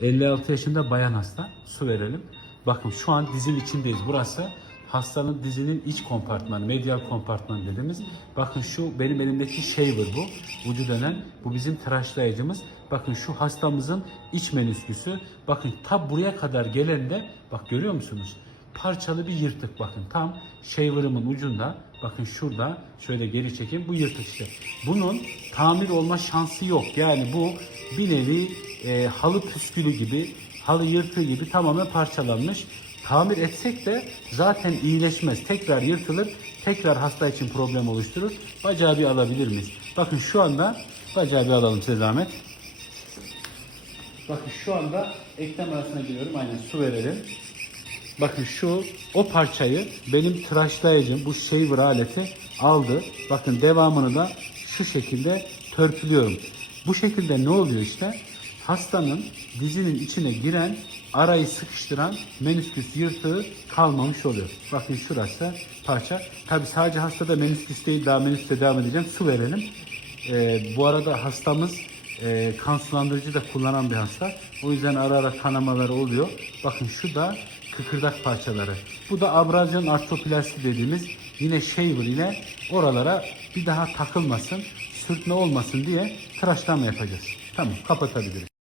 56 yaşında bayan hasta. Su verelim. Bakın şu an dizin içindeyiz. Burası hastanın dizinin iç kompartmanı, medial kompartman dediğimiz. Bakın şu benim elimdeki shaver bu. Ucu dönen. Bu bizim tıraşlayıcımız. Bakın şu hastamızın iç menüsküsü. Bakın ta buraya kadar gelende bak görüyor musunuz? Parçalı bir yırtık bakın tam shaver'ımın ucunda. Bakın şurada şöyle geri çekeyim. Bu yırtık işte. Bunun tamir olma şansı yok. Yani bu bir nevi e, halı püskülü gibi, halı yırtığı gibi tamamen parçalanmış. Tamir etsek de zaten iyileşmez. Tekrar yırtılır, tekrar hasta için problem oluşturur. Bacağı bir alabilir miyiz? Bakın şu anda bacağı bir alalım size zahmet. Bakın şu anda eklem arasına giriyorum. Aynen su verelim. Bakın şu o parçayı benim tıraşlayıcım bu shaver aleti aldı. Bakın devamını da şu şekilde törpülüyorum. Bu şekilde ne oluyor işte? Hastanın dizinin içine giren arayı sıkıştıran menisküs yırtığı kalmamış oluyor. Bakın şurası parça. Tabi sadece hastada menisküs değil daha menisküse devam edeceğim. Su verelim. Ee, bu arada hastamız e, kan sulandırıcı da kullanan bir hasta. O yüzden ara ara kanamaları oluyor. Bakın şu da kıkırdak parçaları. Bu da abrazyon artroplasti dediğimiz yine shaver ile oralara bir daha takılmasın, sürtme olmasın diye tıraşlama yapacağız. Tamam kapatabiliriz.